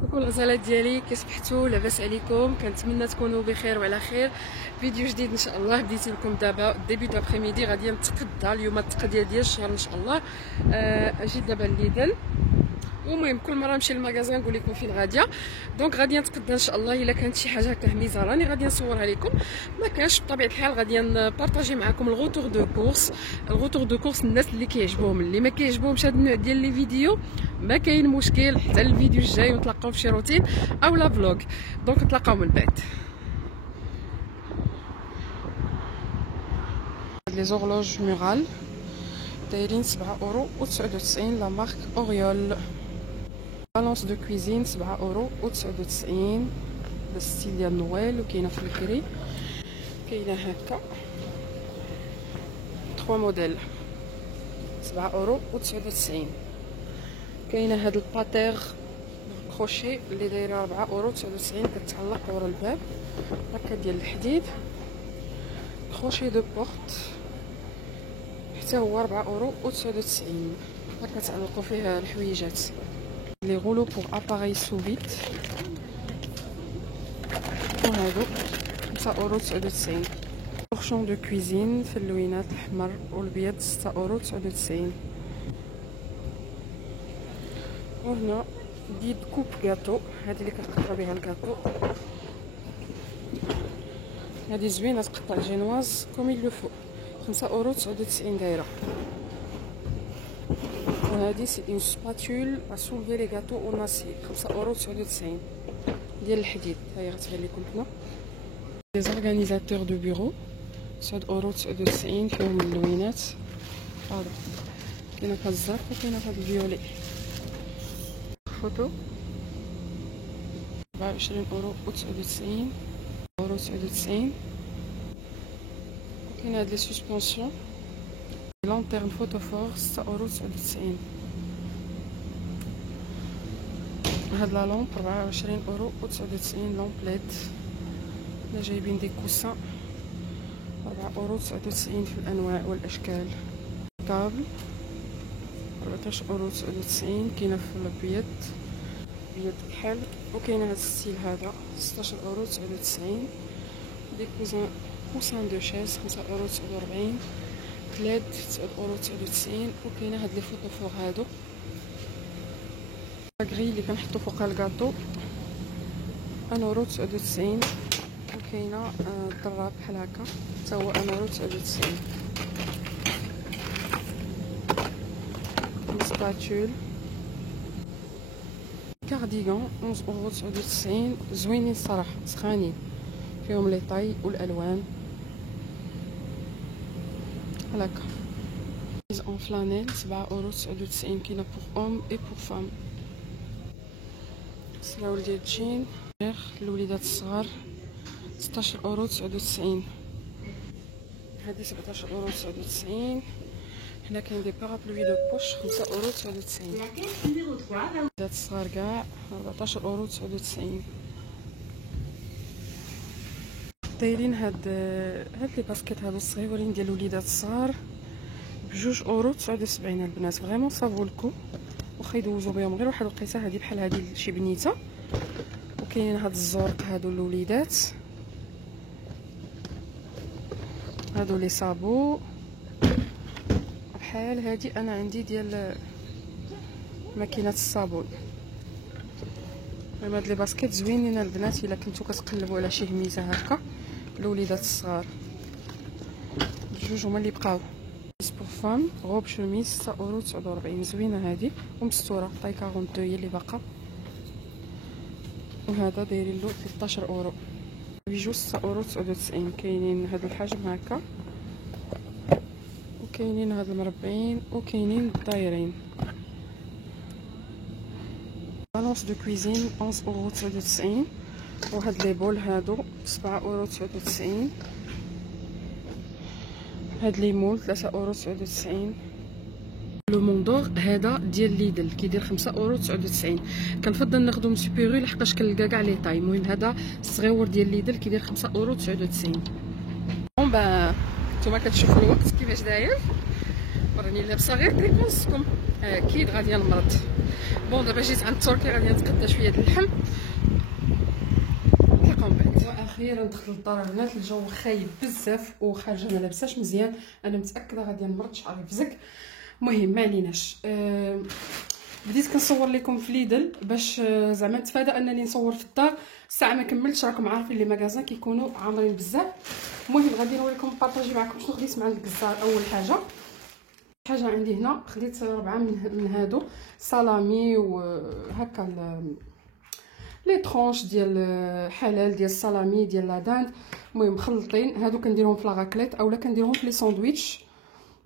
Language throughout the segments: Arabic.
كوكو الغزالات ديالي، كي صبحتوا؟ لاباس عليكم؟ كنتمنى تكونوا بخير وعلى خير. فيديو جديد ان شاء الله بديت لكم دابا ديبي دابخيميدي. غادي نتقدى اليوم التقديه ديال الشهر ان شاء الله. جيت دابا لليدل، المهم كل مره نمشي للمغازان نقول لكم فين غاديه. دونك غادي نتقدى ان شاء الله. الا كانت شي حاجه هكا هميزه راني غادي نصورها لكم، ما كانش بطبيعه الحال غادي نبارطاجي معكم الغوتور دو كورس. الغوتور دو كورس الناس اللي كيعجبوهم، اللي ما كيعجبوهمش هذا النوع ديال لي فيديو ما كاين مشكل، حتى الفيديو الجاي ونتلاقاو في شي روتين او لا فلوغ. دونك نتلاقاو من بعد. لي زورلوج مورال دايرين 7,99€، لا مارك اوريول. بالونس دو كويزين 7,99€، ستيل ديال نويل، وكاينه في الكري، كاينه هكا 3 موديل 7,99€. كاينه هاد الباتير كروشي اللي دايره 4,99€، كتعلق ورا الباب هكا ديال الحديد، كروشي دو بورت حتى هو 4,99€، هكا تعلقوا فيه الحويجات. لي غولو بور اباري سو فيت وهادو 5,99€. طورشون دو كويزين في اللوينات الاحمر والابيض 6,99€. وهنا ديد كوب كاطو، هذه اللي كنقطع بها الكاطو، هذه زوينه تقطع جينواز كوم لو فو، 5,99€ دايره. وهذه سي اون سباتول اسولفي لي كاطو او ناسي، 5,99€ ديال الحديد. ها هي غتبان لكم هنا. لي زورغانيزاتور دو بيرو 7,99€، فيهم اللوينات. هذا كاينه هاد الزرق وكاينه هاد الفيولي. فوتو 24,99€. وكاين هاد لي سسبونسيون لانتيرن فوتوفور 6,99€. هاد لا لومب 24,99€، لومب ليد. هنا جايبين دي كوسان 4,99€ في الانواع والاشكال. طابل 14,99€، كاينه في الابيض ابيض كحل، وكاينه هاد الستيل هذا 16,99€. دي كوسان دو شيز 5,49€، بلاد 9,99€. وكاينه هاد لي فوطوفور هادو غري اللي كنحطو فوق الكاطو 1,99€. وكاينه الضراب بحال هكا حتى هو 1,99€. سباتول كارديغان 11,99€، زوينين الصراحه، سخانين، فيهم لي طاي والالوان بحال هكا. ميز اون فلانيل 7,99€، كاينه بوغ اوم اي بوغ فام. سراول ديال الجين للوليدات الصغار 16,99€. هادي 17,99€. هنا كاين دي بارابلوي دو بوش 5,99€. الوليدات الصغار كاع 14,99€. دايرين هاد لي باسكيت هادو الصغيورين ديال الوليدات الصغار ب2,79€ البنات. فريمون صافو الكو، واخا يدوزو بهم غير واحد القيسه هادي بحال هادي شي بنيته. وكاينين هاد الزرق هادو الوليدات، هادو لي صابو بحال هادي. انا عندي ديال ماكينه الصابون. هاد لي باسكيت زوينين البنات الا كنتو كتقلبوا على شي هميزه هكا الوليدات الصغار. بجوج هما اللي بقاو. بور فام غوب شوميز 6,49€، زوينه هادي ومستوره، طاي 42 هي اللي باقا. وهذا دايرين له 13€. بيجو 6,99€. كاينين هاد الحجم هكا، وكاينين هاد المربعين، وكاينين الدايرين. بالونس دو كويزين 11,99€. وهاد لي بول هادو 7,99€. هاد لي مول 3,99€. لو موندور هذا ديال ليدل كيدير 5,99€. كنفضل ناخدو من سوبيرو لحقاش كنلقى كاع لي طاي. المهم هذا الصغيور ديال ليدل كيدير 5,99€. بون با نتوما كتشوفوا الوقت كيفاش داير، راني لابسه غير كريبونسكم، اكيد غادي نمرض. بون دابا جيت عند التركي غادي نتقدى شويه د اللحم. نلقاو من بعد. واخيرا دخلت للدار البنات، الجو خايب بزاف وخارجه ما لابساش مزيان، انا متاكده غادي نمرض شعري بزك. المهم ما عليناش. بديت كنصور لكم في ليدل باش زعما نتفادى انني نصور في الدار. الساعه ما كملتش، راكم عارفين لي ماغازان كيكونوا عامرين بزاف. المهم غادي نوريكم بارطاجي معكم شنو خديت مع الكزار. اول حاجه عندي هنا خديت 4 من هادو سلامي وهكا لي طرونش ديال حلال ديال السلامي ديال لا داند. المهم مخلطين، هادو كنديرهم في لاغاكليت اولا كنديرهم في لي ساندويتش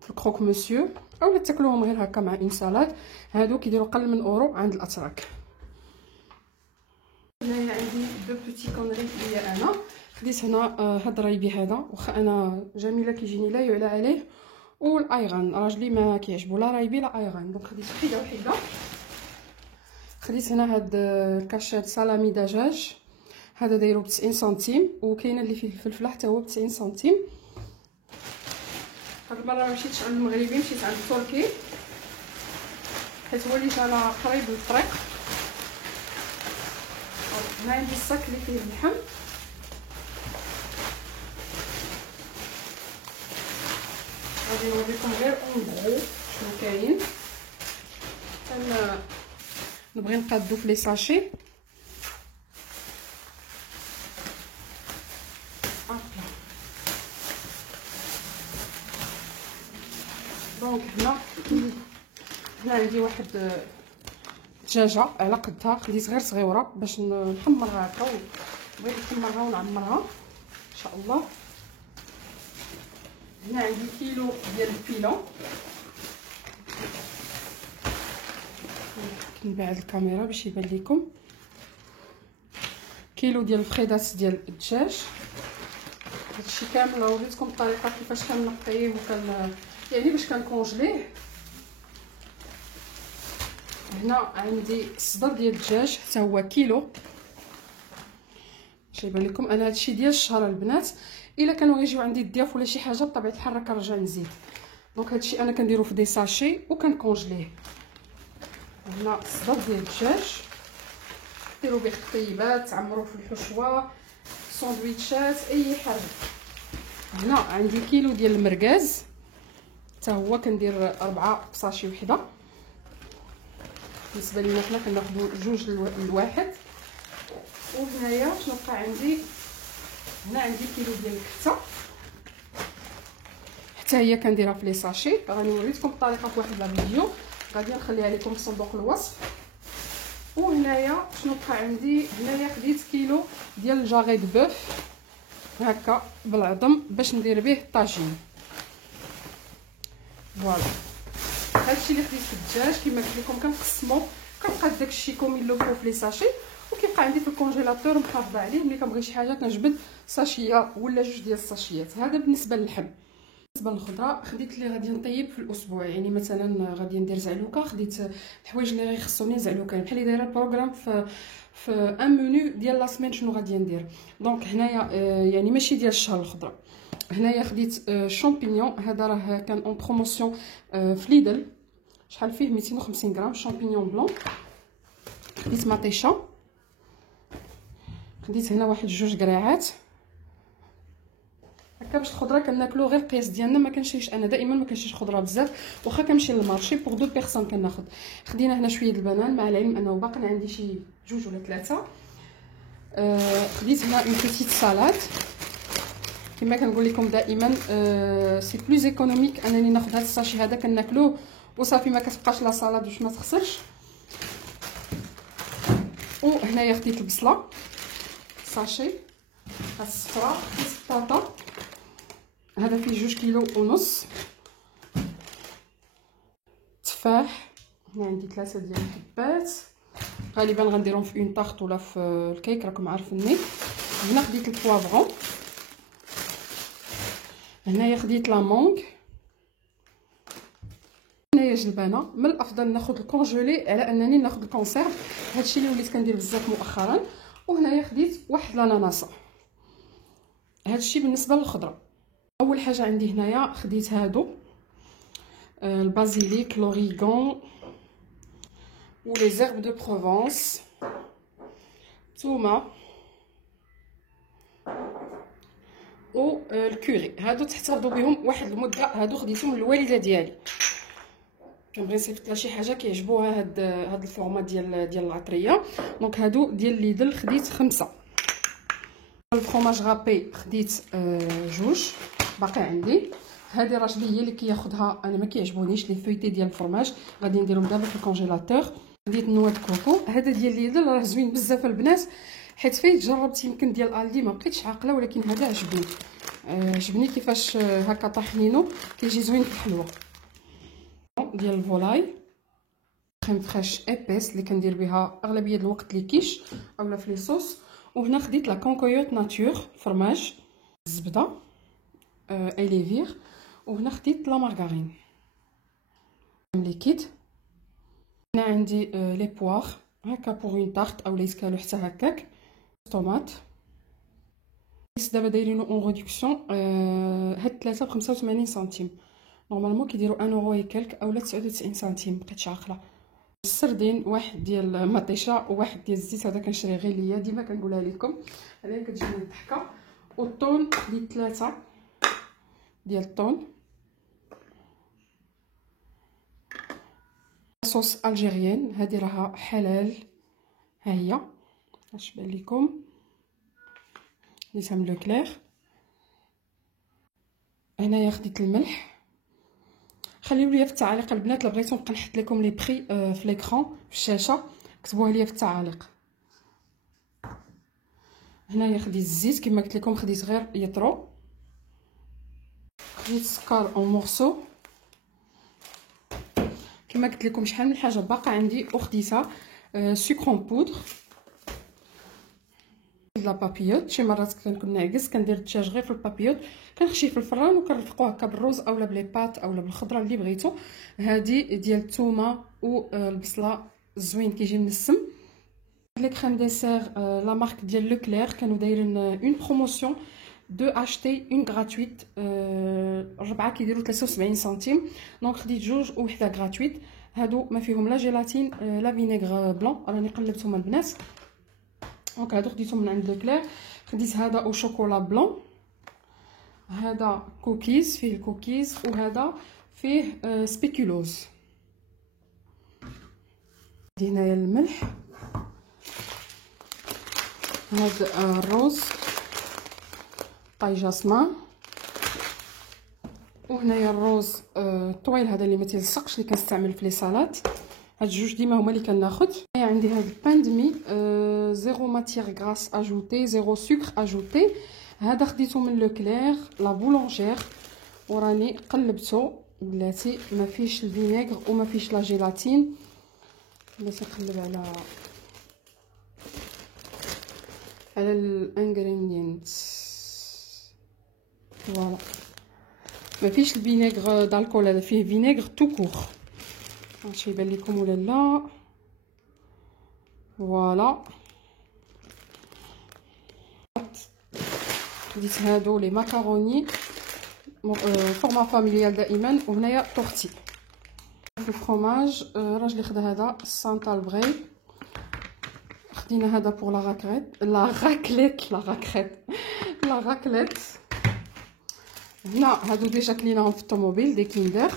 في الكروك مسيو اولا تاكلوهم غير هكا مع اون سالاد. هادو كيديروا قل من اورو عند الاتراك. هنايا عندي دو بوتي كونري ليا انا. خديت هنا هاد رايبي هذا، واخا انا جميله كيجيني لا يعلى عليه، والايغان راجلي ما كيعجبو لا رايبي لا ايغان، دونك خديت وحده. خديت هنا هاد الكاشير سلامي دجاج، هذا دايرو ب 90 سنتيم، وكاين اللي فيه الفلفله حتى هو ب 90 سنتيم. هاد المره ما مشيتش عند المغربي، مشيت عند التركي حيت وليت انا قريب للطريق. هنا عندي الصاك اللي فيه اللحم، غادي نوريكم غير اون غرو شنو كاين. انا نبغي نقادو في لي ساشي. دونك هنا عندي واحد دجاجه على قدها، خديت غير صغيره باش نحمرها هكا، بغيت نحمرها ونعمرها ان شاء الله. هنا عندي كيلو ديال الفيلون، كنبعد الكاميرا باش يبان لكم. كيلو ديال الفخيدات ديال الدجاج. هادشي كامل وريتكم الطريقه كيفاش كنقيه يعني باش كنكونجليه. هنا عندي الصدر ديال الدجاج حتى هو كيلو، باش يبان لكم. انا هادشي ديال الشهر البنات، الا كانوا يجيو عندي الضياف ولا شي حاجه بطبيعه الحال راه كنرجع نزيد. دونك هادشي انا كنديرو في دي ساشي وكنكونجليه. هنا الصدر ديال الدجاج ديروا به الطيبات، تعمروه في الحشوه، ساندويتشات، اي حاجه. هنا عندي كيلو ديال المركاز، حتى هو كندير 4 بصاشي وحده. بالنسبه لينا حنا كناخذوا 2 لواحد. وهنايا شنو بقى عندي؟ هنا عندي كيلو ديال الكفته، حتى هي كنديرها في لي ساشي. غادي نوريكم الطريقه في واحد لا فيديو، غادي نخليها لكم في صندوق الوصف. وهنايا شنو بقى عندي؟ هنايا خديت كيلو ديال الجاغي دو بوف هكا بالعظم باش ندير به الطاجين. فوالا هادشي اللي خديت في الدجاج. كما قلت لكم كنقسمو، كنبقى داكشي كومي لو فو في لي ساشي، وكيبقى عندي في الكونجيلاتور محافظه عليه. ملي كنبغي شي حاجه كنجبد ساشيه ولا 2 ديال الساشيات. هذا بالنسبه للحم. بالنسبه للخضره خديت اللي غادي نطيب في الاسبوع، يعني مثلا غادي ندير زعلوكه، خديت الحوايج اللي غيخصوني زعلوكه، بحال اللي دايره البروغرام في ان منيو ديال لا سيمين شنو غادي ندير. دونك هنايا يعني ماشي ديال الشهر الخضره. هنايا خديت شامبينيون، هذا راه كان اون بروموسيون في ليدل. شحال فيه؟ 250 غرام شامبينيون بلون. خديت مطيشه، خديت هنا واحد 2 قراعات هكا باش الخضره كناكلو غير القياس ديالنا. ما كنشريش انا دائما، ما كنشريش خضره بزاف، واخا كنمشي للمارشي بوغ 2 بيرسون كناخذ. خدينا هنا شويه البنان، مع العلم انه باقي عندي شي 2 ولا 3. خديت هنا اون بيتيت سالاد. كما كنقول لكم دائما سي بلوز ايكونوميك انني ناخذ هذا الساشي هذا كناكلوه وصافي، ما كتبقاش لا سالاد باش ما تخسرش. وهنايا خديت البصله ساشي، هاد الصفراء، خديت البطاطا هذا فيه 2 كيلو ونص. تفاح هنا عندي 3 ديال الحبات، غالبا غنديرهم في اون طارط ولا في الكيك راكم عارفيني. هنا خديت البوافرون. هنايا خديت لا مونغ. هنايا جلبانه. من الافضل ناخذ الكونجولي على انني ناخذ الكونسيرف، هادشي اللي وليت كندير بزاف مؤخرا. وهنايا خديت واحد الاناناسه. هادشي بالنسبه للخضره. اول حاجه عندي هنايا خديت هادو البازيليك، لوريغون، و لي زيرب دو بروفونس، الثومه و الكوري. هادو تحتفظوا بهم واحد المده، هادو خديتهم للوالده ديالي، كنبغي نصيفط لها شي حاجه كيعجبوها هاد الفورما ديال العطريه. دونك هادو ديال ليدل خديت 5. الفرomاج غابي خديت 2 باقي عندي. هذه راجلي هي اللي كياخذها، انا ما كيعجبونيش لي فويتي ديال الفرماج، غادي نديرهم دابا في الكونجيلاتور. خديت نواه كوكو، هذا ديال ليدل راه زوين بزاف البنات، حيت فيه جربت يمكن ديال الدي ما بقيتش عاقله، ولكن هذا عجبني. عجبني كيفاش هكا طحنينو كيجي زوين في الحلوه. ديال الفولاي كريم فريش ايبيس اللي كندير بها اغلبيه الوقت لي كيش اولا في لي صوص. وهنا خديت لا كونكويوت ناتور فرماج الزبده اليفير. وهنا خديت لا مارغارين ليكيد. هنا عندي لي بوار هكا بوغ اون طارت او يسكالو حتى هكاك. طوماط دابا دايرينو اون ريدكسيون، هاد 3 ب 85 سنتيم، نورمالمون كيديروا 1 اورو وكالك اولا 99 سنتيم، مبقيتش عاقله. السردين واحد ديال مطيشه وواحد ديال الزيت، هذا كنشري غير ليا، ديما كنقولها لكم هذه كتجيني الضحكه. والطون خديت 3 ديال الطون. صوص الجيريان هذه راها حلال، ها هي اش بان لكم لسام لو كلير. هنايا خديت الملح. خليو ليا في التعاليق البنات الا بغيتو نبقى نحط لكم لي بري في ليكران في الشاشه، كتبوها ليا في التعاليق. هنايا خديت الزيت كما قلت لكم، خديت غير يطرو. خديت السكر اون مورسو كما قلت لكم، شحال من حاجه باقا عندي وخديتها. سكر اون بودر، لا بابيوت. شي مرات كنكون ناعس كندير الدجاج غير في البابيوت، كنخشيه في الفران وكنرفقوه هكا بالروز اولا بلي بات اولا بالخضره اللي بغيتو. هذه ديال الثومه والبصله زوين كيجي منسم. لي كريم ديسير لا مارك ديال لو كلير كانوا دايرين اون بروموسيون دو اشتي اون غراتويت، 4 كيديروا 73 سنتيم، دونك خديت 2 وحده غراتويت. هادو ما فيهم لا جيلاتين لا فينيغ بلون، راني قلبتهم البنات. دونك هادو خديتهم من عند لوكلير. خديت هذا او شوكولا بلون، هذا كوكيز فيه الكوكيز، وهذا فيه سبيكولوز. هنايا الملح، هذا الروز طاي جاسمان، وهنايا الروز طويل هذا اللي ما تيلصقش اللي كنستعمل في لي صالات. هاد جوج ديما هما اللي كناخذ. عندي هاد البان دمي زيرو ماتيير غراس اجوتي زيرو سكر اجوتي، هذا خديته من لو كلير لا بولونجير، وراني قلبته بلاتي ما فيش الفينيغر وما فيش لا جيلاتين. بلاتي نقلب على الانغريدينتس. فوالا ما فيش الفينيغر دالكول، هذا فيه فينيغر تو كور، واش يبان لكم ولا لا؟ فوالا خديت هادو لي ماكاروني فورما فاميليال دائما. وهنايا طورتي في الفرomاج، راجلي خدا هذا سانتال بغي. خدينا هذا بور لا راكليت لا راكليت. هنا هادو ديجا كليناهم في الطوموبيل دي كيندر.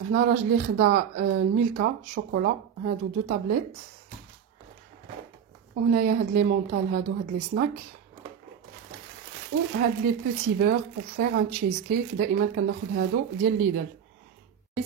هنا راجلي خدا الميلكا شوكولا، هادو 2 طابليت. وهنايا هاد لي مونطال، هاد لي سناك، وهاد لي بوتي بور بور فيغ ان تشيز كيك. دائما كناخذ هادو ديال ليدل.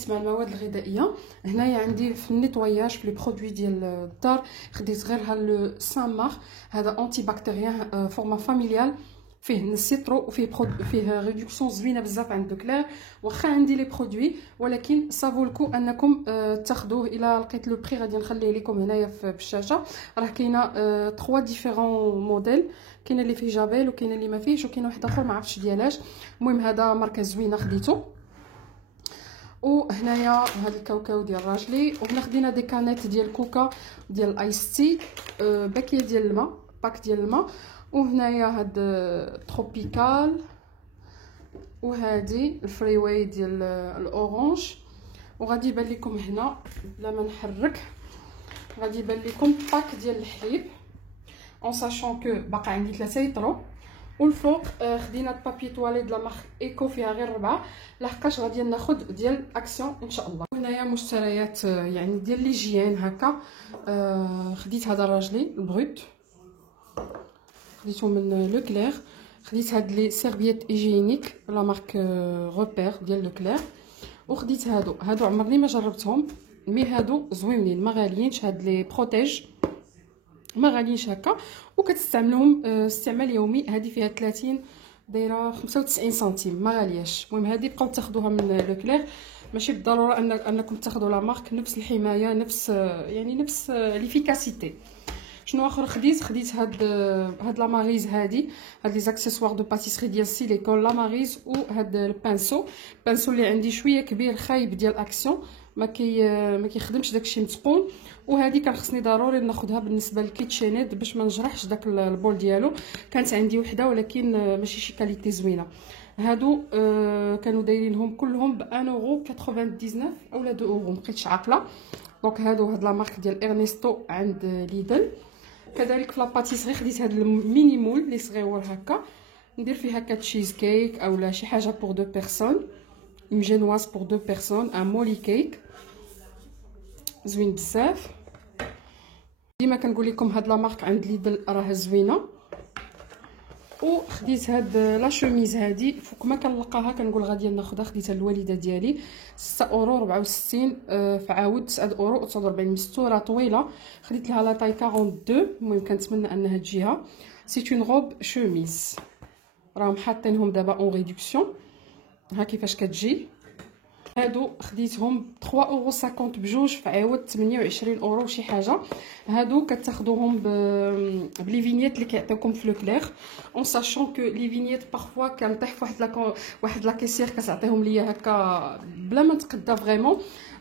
مع المواد الغذائيه هنايا عندي في النيطواياج في لي برودوي ديال الدار، خديت غير ها لو سان مار، هذا اونتي بكتيريان فورما فاميليال، فيه السيترو وفيه فيه ريدكسيون زوينه بزاف عند دوكلير. واخا عندي لي برودوي ولكن صافو لكم انكم تاخذوه. الى لقيت لو بري غادي نخليه لكم هنايا في الشاشه. راه كاينه 3 ديفيرون موديل، كاينه اللي فيه جابيل وكاينه اللي ما فيهش وكاينه واحد اخر ما عرفتش ديالاش. المهم هذا ماركه زوينه خديته. وهنايا هذا الكاوكاو ديال راجلي. وهنا خدينا دي كانيت ديال كوكا ديال الايس تي، باكيه ديال الماء، باك ديال الماء. وهنايا هاد تروبيكال، وهادي الفريواي ديال الاورانج. وغادي يبان لكم هنا بلا ما نحرك، غادي يبان لكم باك ديال الحليب اون ساشون كو باقا عندي 3 يطرو. والفوق خدينا بابي تواليت لا مارك ايكو فيها غير 4 لحقاش غادي ناخذ ديال اكسيون ان شاء الله. هنايا مشتريات يعني ديال ليجيان هكا. خديت هذا الراجلي البروت، خديته من لو كلير. خديت هاد لي سيرفييت ايجينيك لا مارك روبير ديال لو كلير. وخديت هادو عمرني ما جربتهم، مي هادو زوينين ما غاليينش. هاد لي بروتيج ما غاليينش هكا، وكتستعملهم استعمال يومي. هذه فيها 30 دايره 95 سنتيم، ما غالياش. المهم هذه بقاو تاخذوها من لو كلير، ماشي بالضروره انكم تاخذوا لا مارك. نفس الحمايه، نفس يعني نفس ليفيكاسيتي. شنو اخر خديت هاد لا ماريز، هاد لي زاكسيسوار دو باتيسري ديال سيليكون، لا ماريز وهاد البانسو اللي عندي شويه كبير خايب ديال اكسيون، ما كيخدمش داكشي متقون. وهذه كان خصني ضروري ناخذها بالنسبه للكيتشينيد باش ما نجرحش داك البول ديالو. كانت عندي وحده ولكن ماشي شي كاليتي زوينه. هادو كانوا دايرينهم كلهم ب 1.99 اولا 2 اورو، مبقيتش عاقله. دونك هاد لا مارك ديال ارنستو عند ليدل. كذلك في لاباتيسري خديت هاد الميني مول اللي صغيور هكا، ندير فيه هكا تشيز كيك اولا شي حاجه بور 2 بيرسون، اون جينواز بور 2 بيرسون، ان مولي كيك زوين بزاف. ديما كنقول لكم هاد لا مارك عند ليدل راه زوينه. وخديت هاد لا شوميز هادي فوق ما كنلقاها كنقول غادي ناخذها، خديتها الوالده ديالي 6 اورو 64 في عاود 9 اورو 49 مستوره طويله. خديت لها لا طاي 42. المهم كنتمنى انها تجيها. سي اون روب شوميز، راهم حاطينهم دابا اون ريدكسيون. ها كيفاش كتجي. هادو خديتهم 3 اورو 50 بجوج في عوض 28 اورو شي حاجه. هادو كتاخذوهم بلي فينيت اللي كيعطيوكم في لو كلير، اون ساشون كو لي فينيت بارفوا كنطيح في واحد لا كيسير كتعطيهم ليا هكا بلا ما نتقدا فريمون.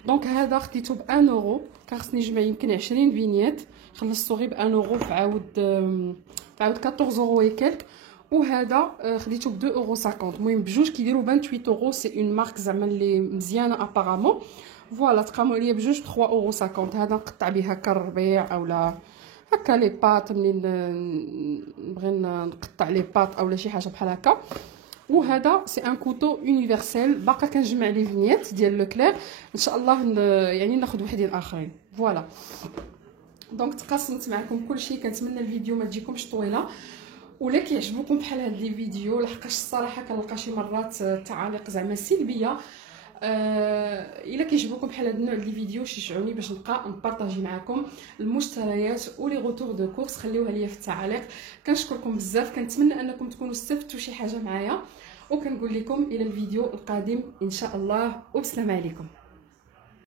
دونك هذا خديته ب 1 اورو، كان خصني نجمع يمكن 20 فينيت، خلصتو غير ب 1 اورو في عاود 14 اورو وكالك. وهذا خديته ب 2 اورو 50. المهم بجوج كيديروا 28 اورو. سي اون مارك زعما اللي مزيانه ابارامون. فوالا تقاموا ليا بجوج ب 3 اورو 50. هذا نقطع به هكا الربيع اولا هكا لي بات منين نبغي نقطع لي بات اولا شي حاجه بحال هكا. وهذا سي ان كوتو يونيفرسيل. باقا كنجمع لي فينيت ديال لو كلير ان شاء الله يعني ناخذ وحدين اخرين. فوالا دونك تقاسمت معكم كلشي. كنتمنى الفيديو ما تجيكمش طويله، ولا كيعجبوكم بحال هاد لي فيديو، لحقاش الصراحه كنلقى شي مرات تعاليق زعما سلبيه. الا كيعجبوكم بحال هاد النوع ديال الفيديو شجعوني باش نبقى نبارطاجي معكم المشتريات ولي غوتور دو كورس. خليوها ليا في التعاليق. كنشكركم بزاف، كنتمنى انكم تكونوا استفدتوا شي حاجه معايا، وكنقول لكم الى الفيديو القادم ان شاء الله، وبسلام عليكم.